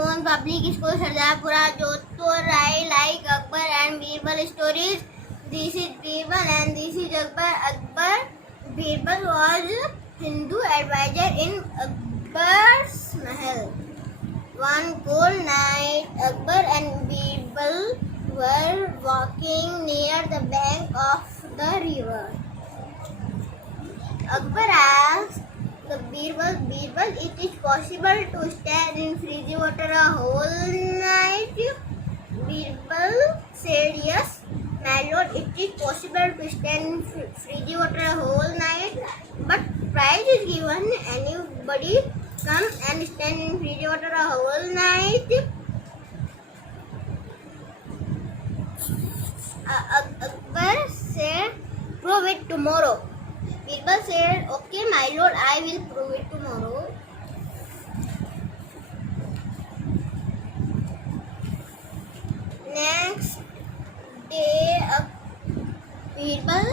Mohan Public School, Sardarpura, Jodhpur. I like Akbar and Birbal stories. This is Birbal and this is Akbar. Birbal was Hindu advisor in Akbar's Mahal. One cold night, Akbar and Birbal were walking near the bank of the river. Akbar asked the Birbal, it is possible to stand in freezing water a whole night? Birbal said, yes, my lord, it is possible to stand in freezing water a whole night, but prize is given. Anybody come and stand in freezing water a whole night? Akbar said, prove it tomorrow. Birbal said, okay, my lord, I will prove it tomorrow. Next day, Birbal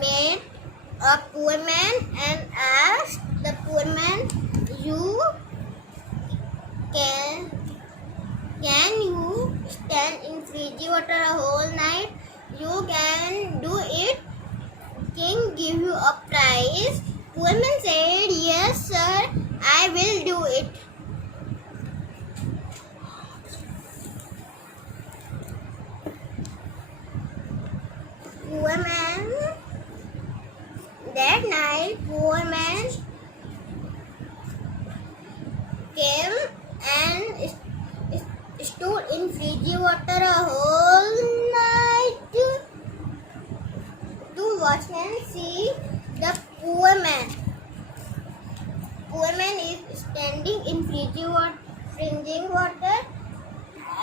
met a poor man and asked the poor man, can you stand in freezing water a whole night? You can do it. King give you a prize. Poor man said, yes sir, I will do it. Poor man, that night, poor man came and stood in freezing water a whole night to watch and see the poor man. Poor man is standing in freezing water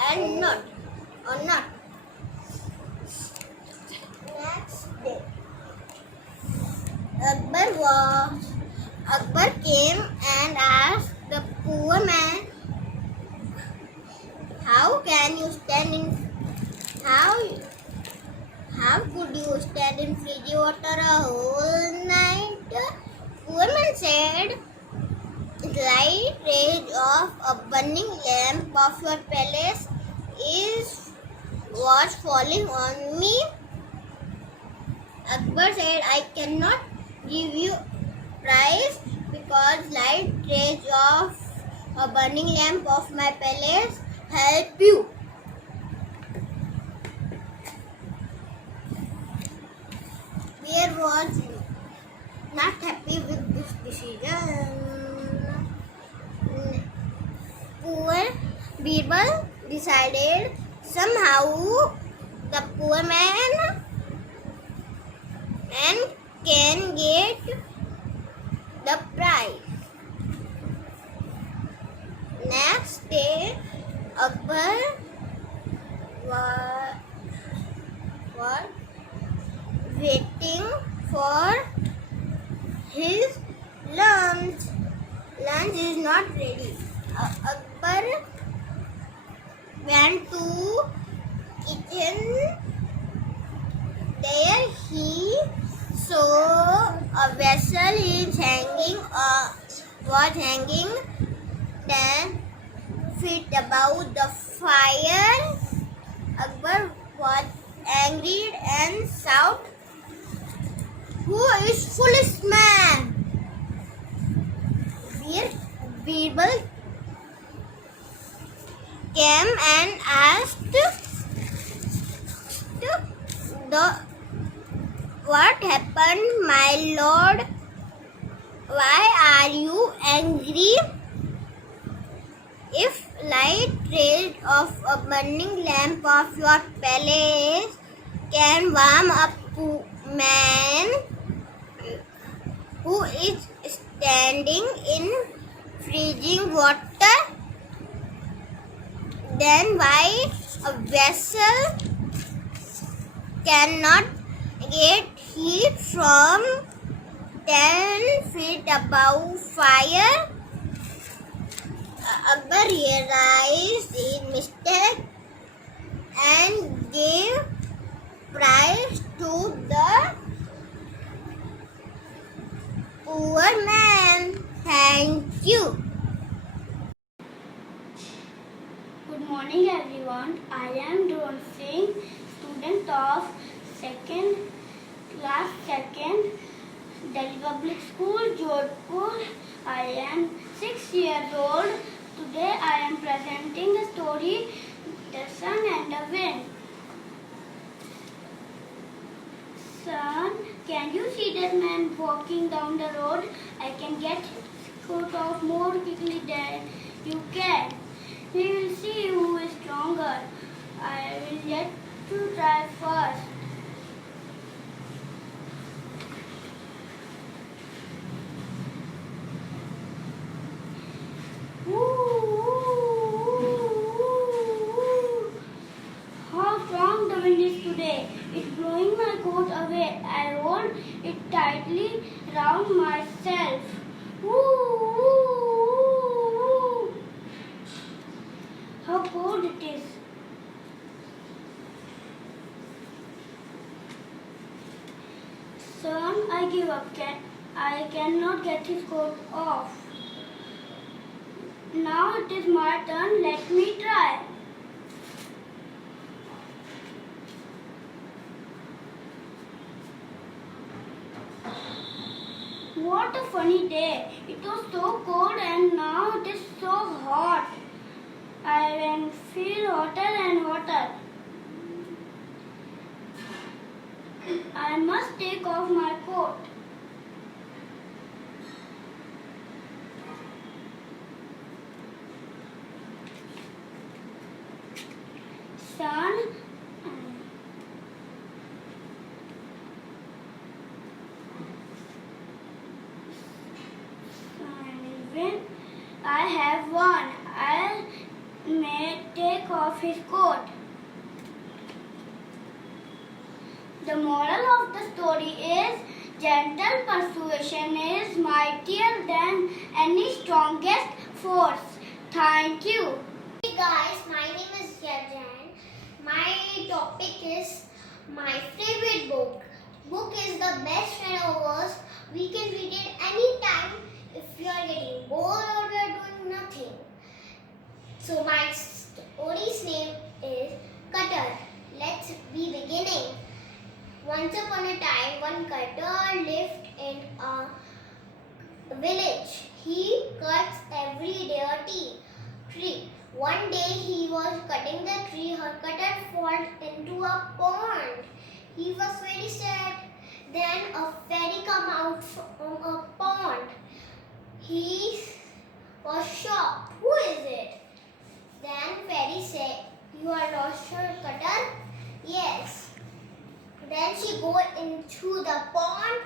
and not. Next day, Akbar came and asked the poor man, how could you stand in freezing water a whole night? Poor man said, light rays of a burning lamp of your palace was falling on me. Akbar said, I cannot give you prize because light rays of a burning lamp of my palace help you. Bear was not happy with this decision. Poor Birbal decided somehow the poor man can get the prize. Next day, Akbar was waiting for his lunch. Lunch is not ready. Akbar went to kitchen. There he saw a vessel was hanging 10 feet above the fire. Akbar was angry and shouted, who is foolish man? Birbal came and asked what happened, my lord? Why are you angry? If light rays of a burning lamp of your palace can warm up a man who is standing in freezing water, then why a vessel cannot get heat from 10 feet above fire? Akbar realized his mistake and gave prize to the poor man. Thank you. morning everyone. I am Dhruv Singh, student of class 2nd, Delhi Public School, Jodhpur. I am 6 years old. Today I am presenting the story The Sun and the Wind. Son, can you see that man walking down the road? I can get his coat off more quickly than you can. We will see who is stronger. I will let you try first. How strong the wind is today. It's blowing my coat away. I hold it tightly round myself. How cold it is. Son, I give up. I cannot get his coat off. Now it is my turn. Let me try. What a funny day. It was so cold and now it is so hot. I can feel hotter and hotter. I must take off my coat. Sun, I have won. I may take off his coat. The moral of the story is gentle persuasion is mightier than any strongest force. Thank you. Hey guys, my name is Yajan. My topic is my favorite book. Book is the best friend of ours. We can read it anytime if you are getting bored or we are doing nothing. So my story's name is Cutter. Let's be beginning. Once upon a time, one cutter lived in a village. He cuts every day a tree. One day he was cutting the tree, her cutter fell into a pond. He was very sad. Then a fairy came out from a pond. He was shocked. Who is it? Then fairy said, "You are lost your cutter?" Yes. Then she go into the pond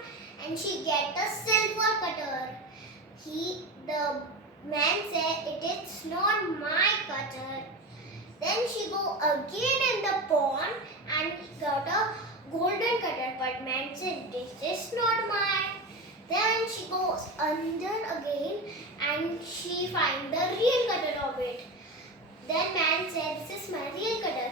and she get the silver cutter. The man said, "It is not my cutter." Then she go again in the pond and got a golden cutter. But man said, "This is not mine." Then she goes under again and she find the real cutter of it. Then man said, "This is my real cutter."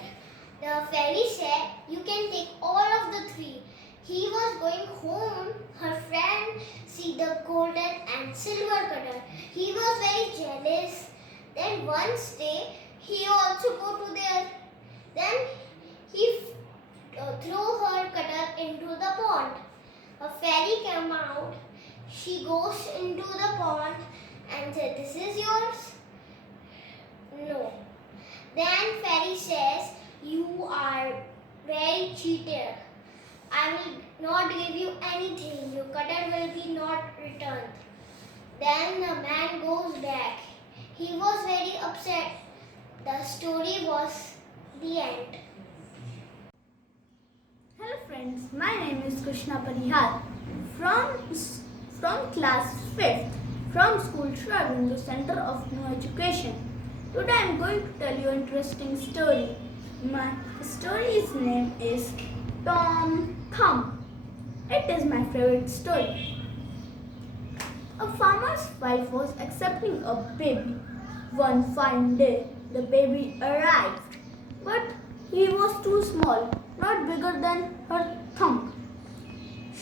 The fairy said, "You can take all of the three." He was going home. Her friend see the golden and silver cutter. He was very jealous. Then one day he also go to there. Then he throw her cutter into the pond. A fairy came out. She goes into the pond and said, "This is yours?" No. Then fairy says, "You are very cheater. I will not give you anything. Your cutter will be not returned." Then the man goes back. He was very upset. The story was the end. Hello friends, my name is Krishna Parihar from class 5th from school Shravan, the Center of New Education. Today I am going to tell you an interesting story. My story's name is Tom Thumb. It is my favorite story. A farmer's wife was accepting a baby. One fine day, the baby arrived, but he was too small, not bigger than her thumb.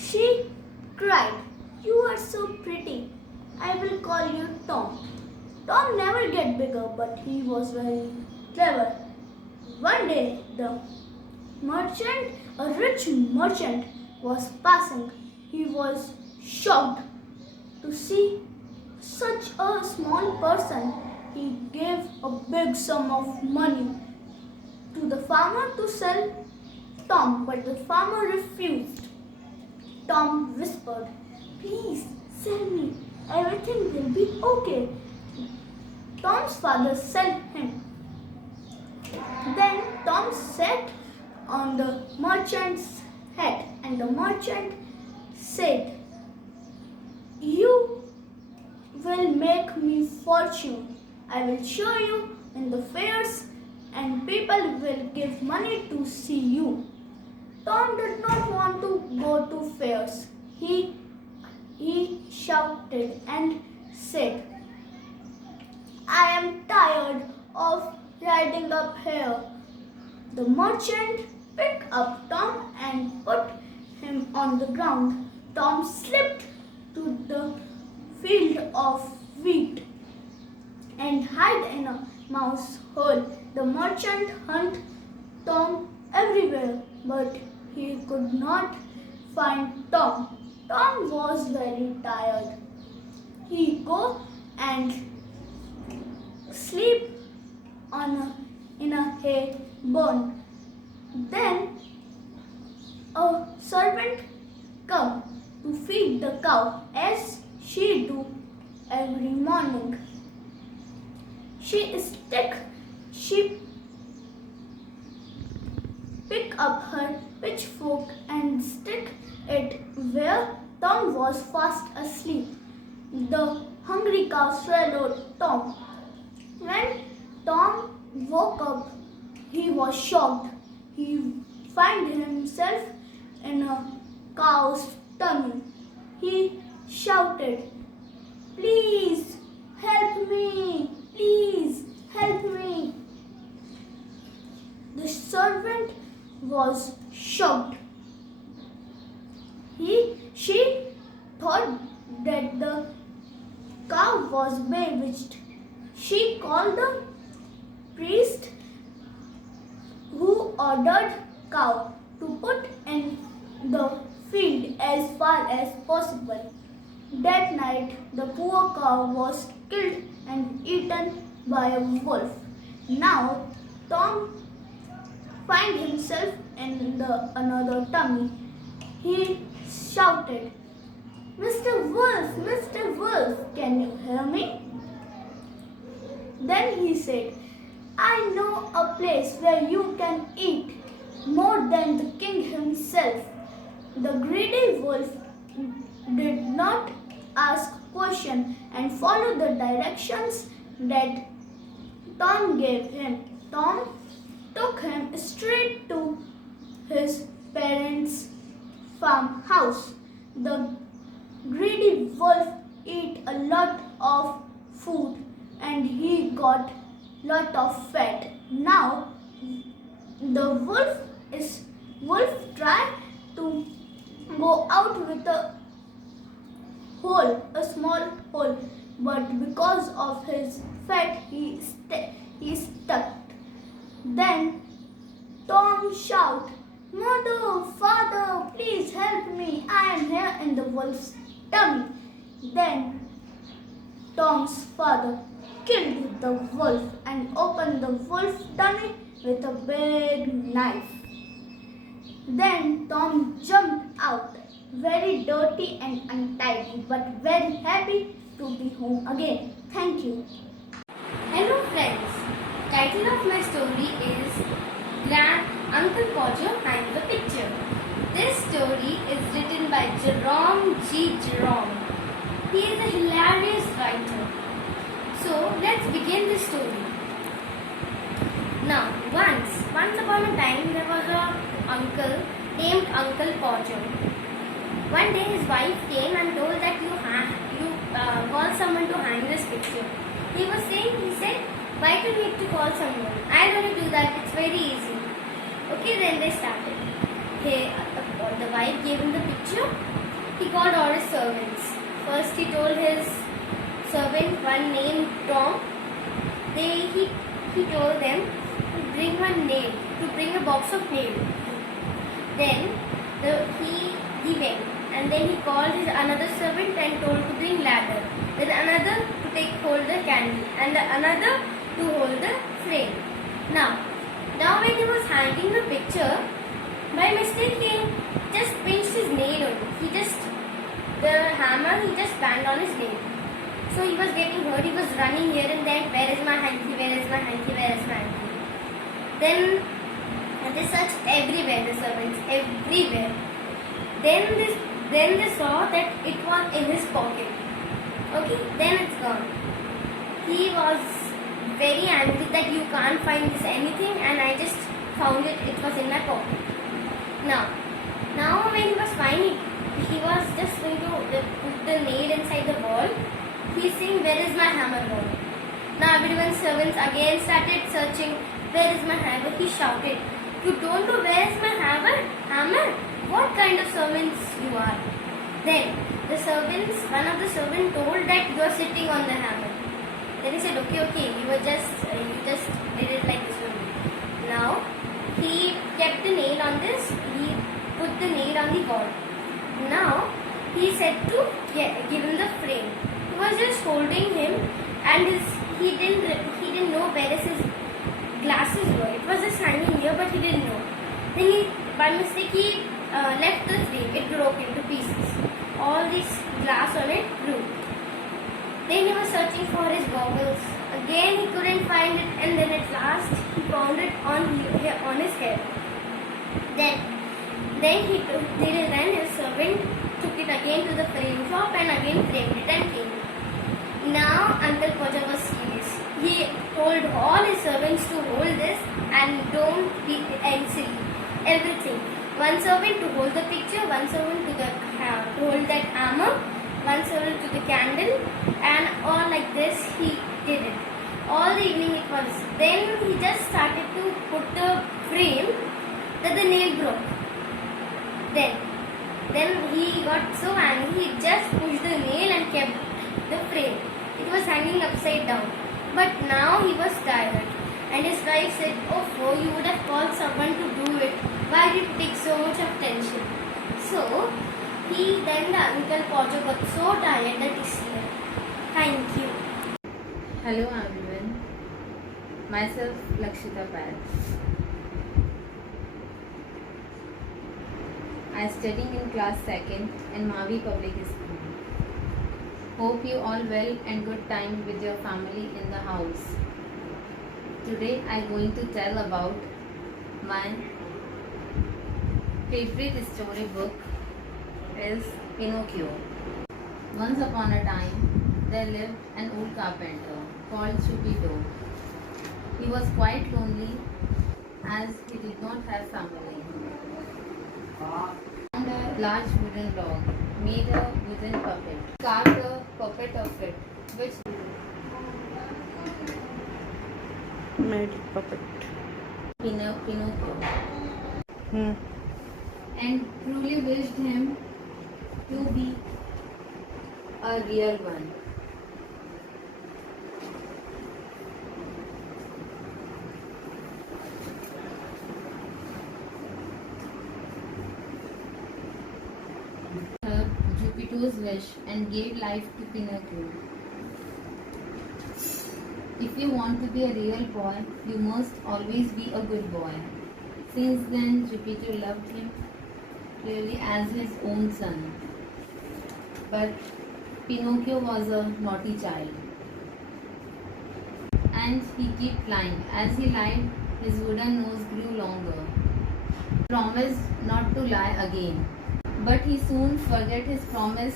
She cried, "You are so pretty. I will call you Tom." Tom never get bigger, but he was very clever. One day, a rich merchant, was passing. He was shocked to see such a small person. He gave a big sum of money to the farmer to sell Tom, but the farmer refused. Tom whispered, "Please sell me. Everything will be okay." Tom's father sold him. Then Tom sat on the merchant's head, and the merchant said, "You will make me fortune. I will show you in the fairs, and people will give money to see you." Tom did not want to go to fairs. He shouted and said, "I am tired of riding up here." The merchant picked up Tom and put him on the ground. Tom slipped to the field of wheat and hid in a mouse hole. The merchant hunted Tom everywhere, but he could not find Tom. Tom was very tired. He go and sleep in a hay barn. Then a servant come to feed the cow as she do every morning. She pick up her pitchfork and stick it where Tom was fast asleep. The hungry cow swallowed Tom. When Tom woke up, he was shocked. He found himself in a cow's tummy. He shouted, "Please help me! Please help me!" The servant was shocked. She thought that the cow was bewitched. She called the priest, who ordered cow to put in the field as far as possible. That night, the poor cow was killed and eaten by a wolf. Now, Tom found himself in another tummy. He shouted, "Mr. Wolf, Mr. Wolf, can you hear me?" Then he said, "I know a place where you can eat more than the king himself." The greedy wolf did not ask question and followed the directions that Tom gave him. Tom took him straight to his parents' farmhouse. The greedy wolf ate a lot of food and he got lot of fat. Now the wolf tried to go out with a small hole, but because of his fat he stuck. Then Tom shouted, "Mother, father, please help me. I am here in the wolf's tummy." Then Tom's father killed the wolf and opened the wolf's tummy with a big knife. Then Tom jumped out, very dirty and untidy, but very happy to be home again. Thank you. Hello friends, title of my story is Uncle Podger Hangs the Picture. This story is written by Jerome G. Jerome. He is a hilarious writer. So let's begin the story. Now, once upon a time there was an uncle named Uncle Podger. One day his wife came and told that you call someone to hang this picture. He said, "Why do you need to call someone? I don't do that, it's very easy." Okay, then they started. The wife gave him the picture. He called all his servants. First he told his servant, one named Tom. He he told them to bring one nail, to bring a box of nails. Then he went, and then he called his another servant and told to bring ladder. Then another to hold the candle, and the another to hold the frame. Now when he was hanging the picture, by mistake he just pinched his nail on it. The hammer he just banged on his nail. So he was getting hurt. He was running here and there. Where is my hanky? Where is my hanky? Where is my hanky? Then they searched everywhere. The servants everywhere. Then they saw that it was in his pocket. Okay, then it's gone. He was very angry that you can't find this anything, and I just found it. It was in my pocket. Now when he was finding, he was just going to put the nail inside the wall. He's saying, "Where is my hammer gone?" Now everyone's servants again started searching. Where is my hammer? He shouted. You don't know where is my hammer? Hammer? What kind of servants you are? Then one of the servants told that you are sitting on the hammer. Then he said, okay, you just did it like this only. Now he kept the nail on this. He put the nail on the wall. Now he said to give him the frame. He was just holding him, and he didn't know where his glasses were. It was just hanging here, but he didn't know. Then by mistake he left the frame. It broke into pieces. All this glass on it broke. Then he was searching for his goggles. Again he couldn't find it, and then at last he found it on his head. Then his servant took it again to the frame shop and again framed it and came. Now Uncle Poja was serious. He told all his servants to hold this and don't be silly. Everything. One servant to hold the picture, one servant to hold that hammer, one servant to the candle, and all like this he did it. All the evening it was. Then he just started to put the frame that the nail broke. Then he got so angry, he just pushed the nail and kept the frame. It was hanging upside down. But now he was tired. And his wife said, "Oh, you would have called someone to do it. Why did it take so much of tension?" So, then the Uncle Pojo got so tired that he slept. Thank you. Hello everyone, myself Lakshita Pal. I am studying in class 2nd in Mavi Public School. Hope you all well and good time with your family in the house. Today I am going to tell about my favorite storybook is Pinocchio. Once upon a time, there lived an old carpenter called Chupito. He was quite lonely as he did not have family. He found a large wooden log, made a wooden puppet, carved a puppet of it, which made puppet. Pinocchio, and truly wished him to be a real one. Jupiter's wish and gave life to Pinocchio. If you want to be a real boy, you must always be a good boy. Since then, Jupiter loved him clearly as his own son. But Pinocchio was a naughty child. And he kept lying. As he lied, his wooden nose grew longer. He promised not to lie again. But he soon forgot his promise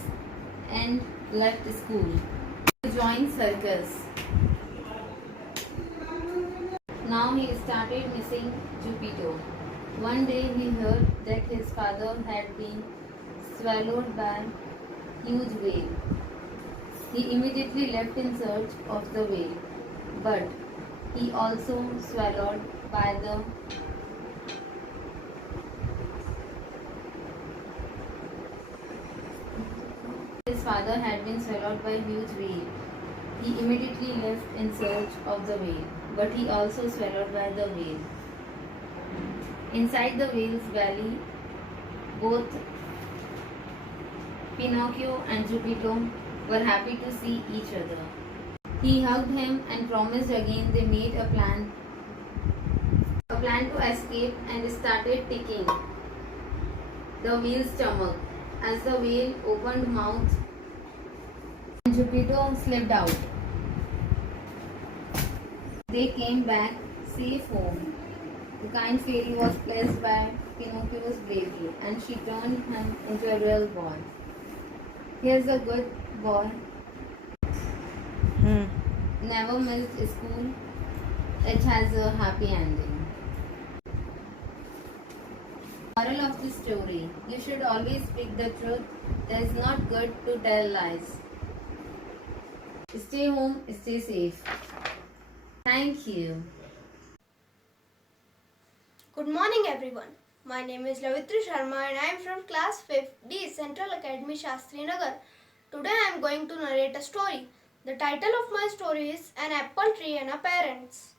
and left school to join circus. Now he started missing Jupiter. One day he heard that his father had been swallowed by a huge whale. He immediately left in search of the whale, but he also swallowed by the His father had been swallowed by a huge whale. He immediately left in search of the whale, but he also swallowed by the whale. Inside the whale's belly, both Pinocchio and Geppetto were happy to see each other. He hugged him and promised again. They made a plan to escape and started ticking the whale's stomach. As the whale opened mouth, and Geppetto slipped out. They came back safe home. The kind fairy was blessed by Pinocchio's bravery, and she turned him into a real boy. Here's a good boy. Never missed school. It has a happy ending. Moral of the story: you should always speak the truth. It is not good to tell lies. Stay home, stay safe. Thank you. Good morning, everyone. My name is Lavitri Sharma and I am from class 5th D, Central Academy, Shastri Nagar. Today I am going to narrate a story. The title of my story is An Apple Tree and Our Parents.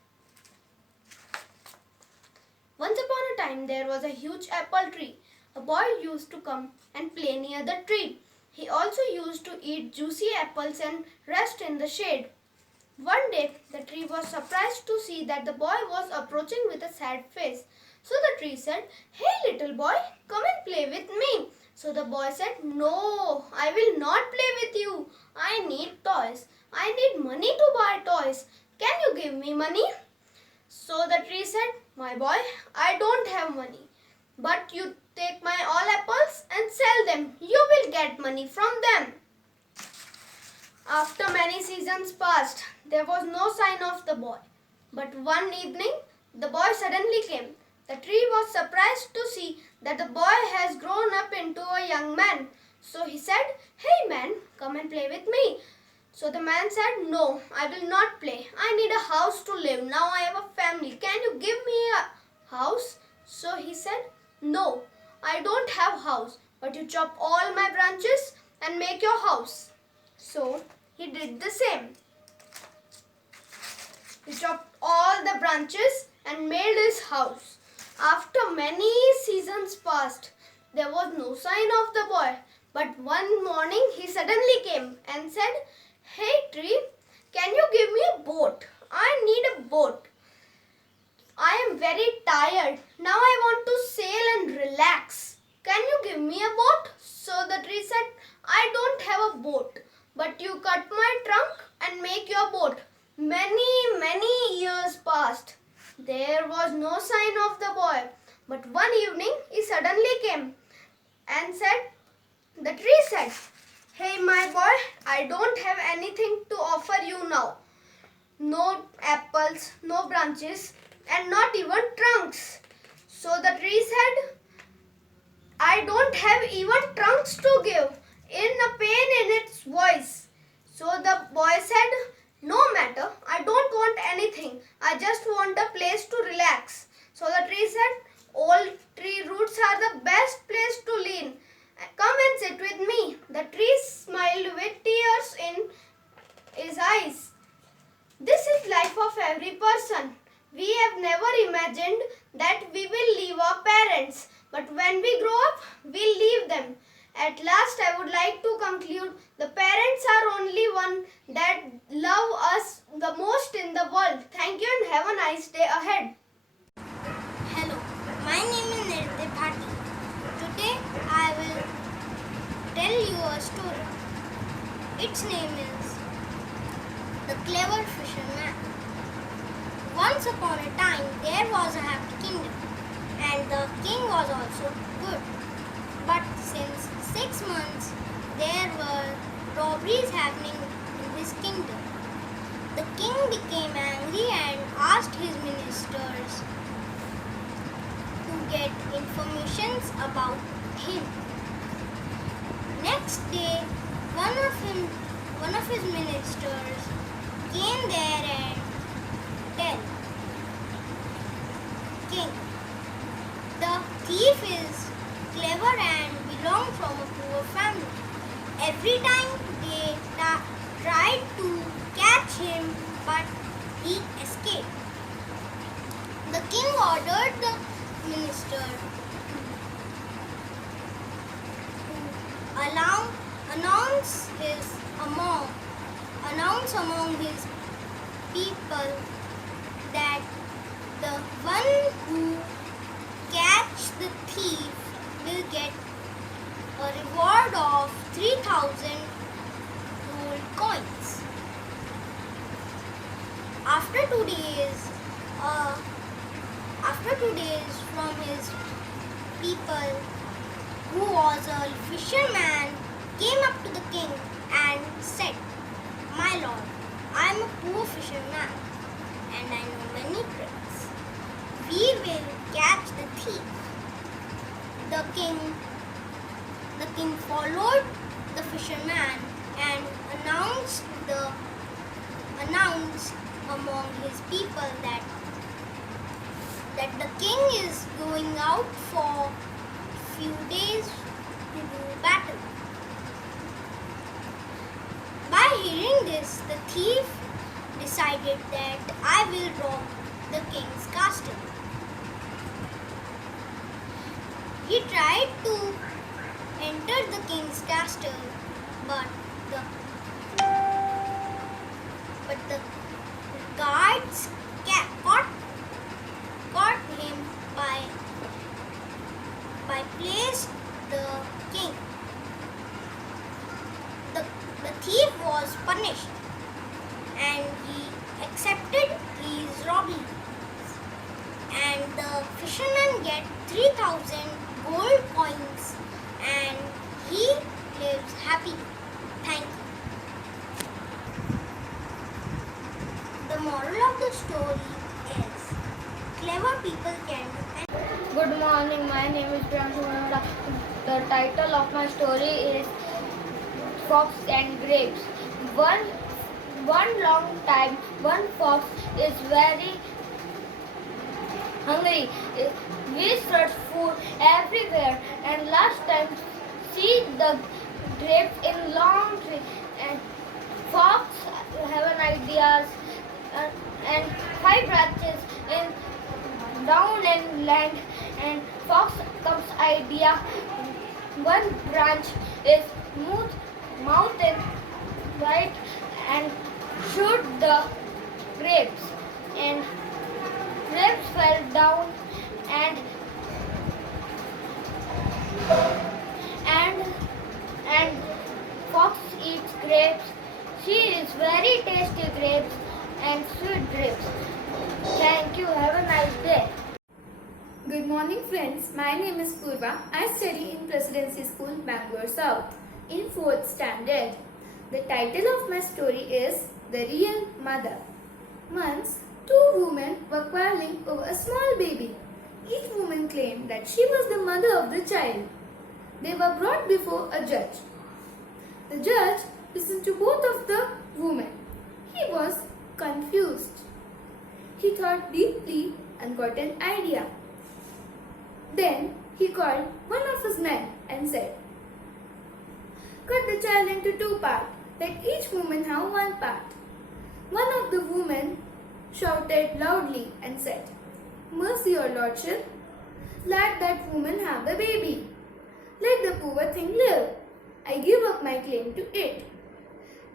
Once upon a time there was a huge apple tree. A boy used to come and play near the tree. He also used to eat juicy apples and rest in the shade. One day the tree was surprised to see that the boy was approaching with a sad face. So the tree said, "Hey little boy, come and play with me." So the boy said, "No, I will not play with you. I need toys. I need money to buy toys. Can you give me money?" So the tree said, "My boy, I don't have money. But you take my all apples and sell them. You will get money from them." After many seasons passed, there was no sign of the boy. But one evening, the boy suddenly came. The tree was surprised to see that the boy has grown up into a young man. So he said, "Hey man, come and play with me." So the man said, "No, I will not play. I need a house to live. Now I have a family. Can you give me a house?" So he said, "No, I don't have house, but you chop all my branches and make your house." So he did the same. He chopped all the branches and made his house. After many seasons passed, there was no sign of the boy. But one morning he suddenly came and said, "Hey tree, can you give me a boat? I need a boat. I am very tired. Now I want to sail and relax. Can you give me a boat?" So the tree said, "I don't have a boat, but you cut my trunk and make your boat." Many years passed. There was no sign of the boy. But one evening he suddenly came and said, the tree said, "Hey my boy, I don't have anything to offer you now. No apples, no branches, and not even trunks." So the tree said, "I don't have even trunks to give," in a pain in its voice. So the boy said, "No matter, I don't want anything. I just want a place to relax." So the tree said, "All tree roots are the best place to lean. Come and sit with me." The tree smiled with tears in his eyes. This is life of every person. We have never imagined that we will leave our parents, but when we grow up, we'll leave them. At last, I would like to conclude, the parents are only one that love us the most in the world. Thank you and have a nice day ahead. Hello, my name is Nirde Bhati. Today I will tell you a story. Its name is The Clever Fisherman. Once upon a time there was a happy kingdom, and the king was also good. But since 6 months there were robberies happening in his kingdom. The king became angry and asked his ministers to get information about him. Next day, one of his ministers came there and tell king, "The thief is clever and belongs from a poor family. Every time they tried to catch him, but he escaped. ordered the minister to announce among his people that the one who catch the thief will get a reward of 3,000 gold coins. After 2 days from his people, who was a fisherman, came up to the king and said, "My lord, I am a poor fisherman and I know many tricks. We will catch the thief." The king followed the fisherman and announced among his people that the king is going out for few days to do battle. By hearing this, the thief decided that I will rob the king's castle. He tried to enter the king's castle, but the guards caught him by placed the king. The thief was punished and he accepted his robbery. And the fisherman get 3,000 gold coins and he lives happy. Thank you. The moral of the story is clever people can do anything. Good morning, my name is Priyanshu. The title of my story is Fox and Grapes. One long time, one fox is very hungry. We searched food everywhere and last time see the grapes in long tree and fox have an idea and 5 branches in down and land and fox comes idea one branch is mountain right and shoot the grapes and grapes fell down and fox eats grapes. She is very tasty grapes and sweet grapes. Thank you. Have a nice day. Good morning friends, my name is Purva. I study in Presidency School, Bangalore South in 4th standard. The title of my story is The Real Mother. Once, 2 women were quarreling over a small baby. Each woman claimed that she was the mother of the child. They were brought before a judge. The judge listened to both of the women. He was confused. He thought deeply and got an idea. Then he called one of his men and said, "Cut the child into 2 parts. Let each woman have 1 part." One of the women shouted loudly and said, "Mercy, your lordship. Let that woman have the baby. Let the poor thing live. I give up my claim to it."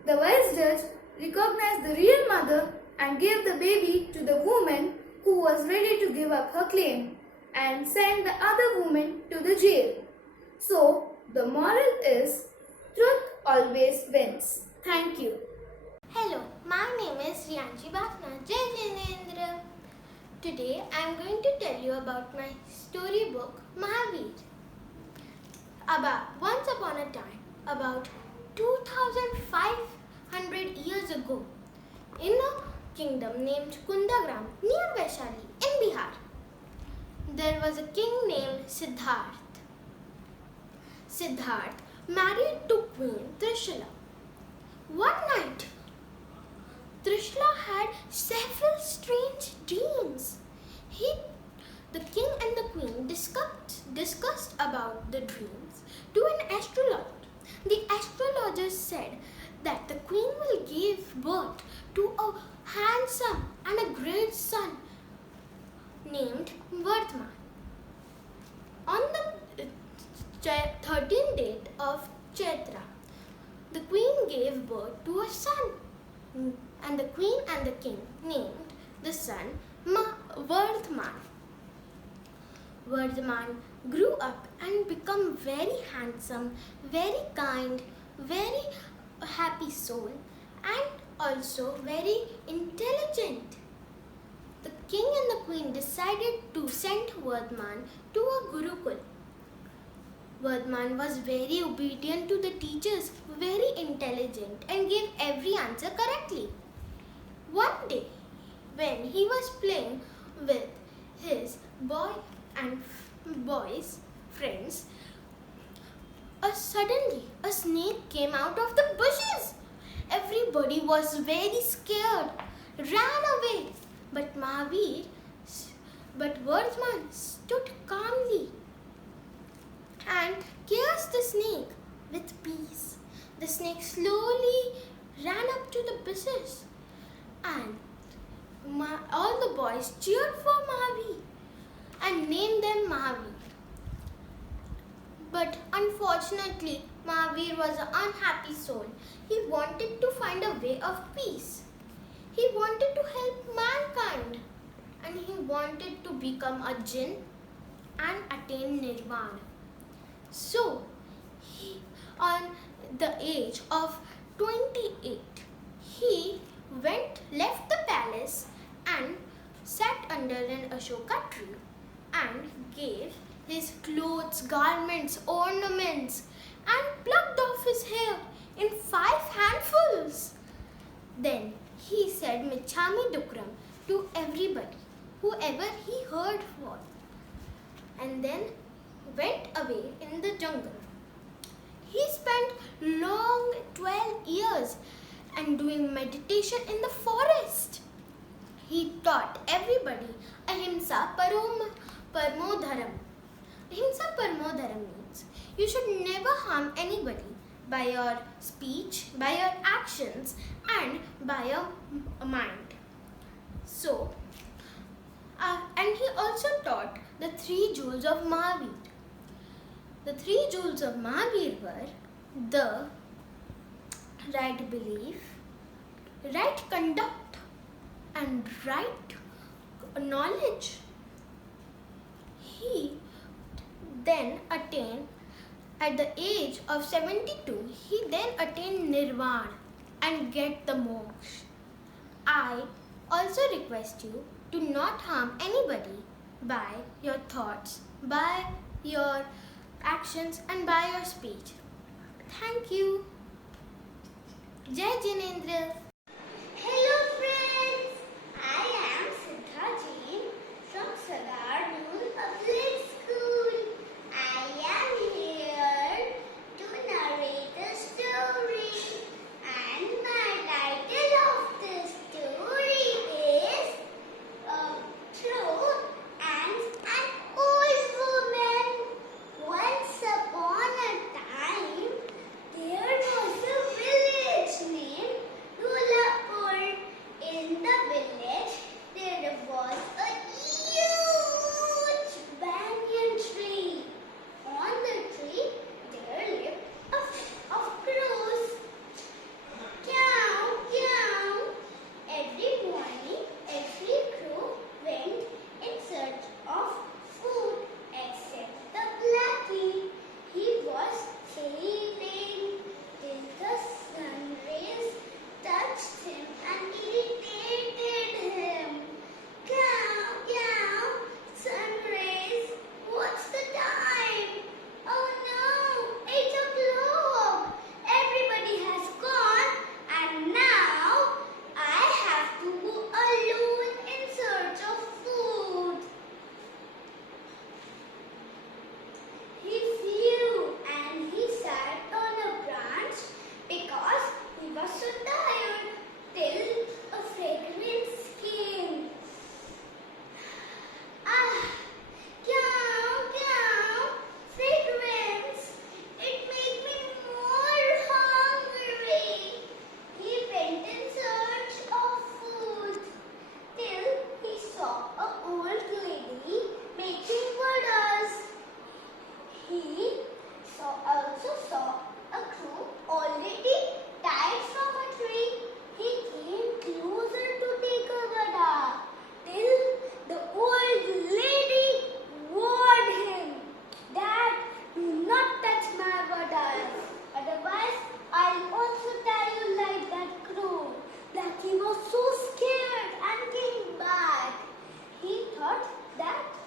The wise judge recognized the real mother and gave the baby to the woman who was ready to give up her claim and sent the other woman to the jail. So, the moral is, truth always wins. Thank you. Hello, my name is Riyanshi Bhakna Jai Jinendra. Today I am going to tell you about my storybook Mahavir. Once upon a time, about 2500 years ago, in a kingdom named Kundagram near Vaishali in Bihar, there was a king named Siddharth. Siddharth married to Queen Trishula. One night, Trishula had several strange dreams. The king and the queen discussed about the dreams to an astrologer. The astrologer said that the queen will give birth to a handsome and a great son named and the queen and the king named the son Vardhaman. Vardhaman grew up and became very handsome, very kind, very happy soul, and also very intelligent. The king and the queen decided to send Vardhaman to a Gurukul. Vardhaman was very obedient to the teachers, very intelligent, and gave every answer correctly. One day, when he was playing with his boys friends, suddenly a snake came out of the bushes. Everybody was very scared, ran away, but Vardhaman stood calmly and cursed the snake with peace. The snake slowly ran up to the bushes, and all the boys cheered for Mahavir and named them Mahavir. But unfortunately, Mahavir was an unhappy soul. He wanted to find a way of peace. He wanted to help mankind, and he wanted to become a jinn and attain nirvana. So, on the age of 28, he left the palace and sat under an Ashoka tree and gave his clothes, garments, ornaments, and plucked off his hair in 5 handfuls. Then he said Michhami Dukram to everybody, whoever he heard for, and then went away in the jungle. He spent long 12 years and doing meditation in the forest. He taught everybody Ahimsa Parmo Dharam. Ahimsa Parmo Dharam means you should never harm anybody by your speech, by your actions, and by your mind. So, and he also taught the 3 jewels of Mahavir. The 3 jewels of Mahavir were the right belief, right conduct, and right knowledge. He then attained, at the age of 72, he then attained Nirvana and get the moksha. I also request you to not harm anybody by your thoughts, by your actions, and by your speech. Thank you. Jai Jinendra. Hello friends, I am Siddha Jain from Sadar Noor Public School. I am here to narrate a story, and my title of the story is Truth and an Old Woman. Once upon a time, there was a village named What? That?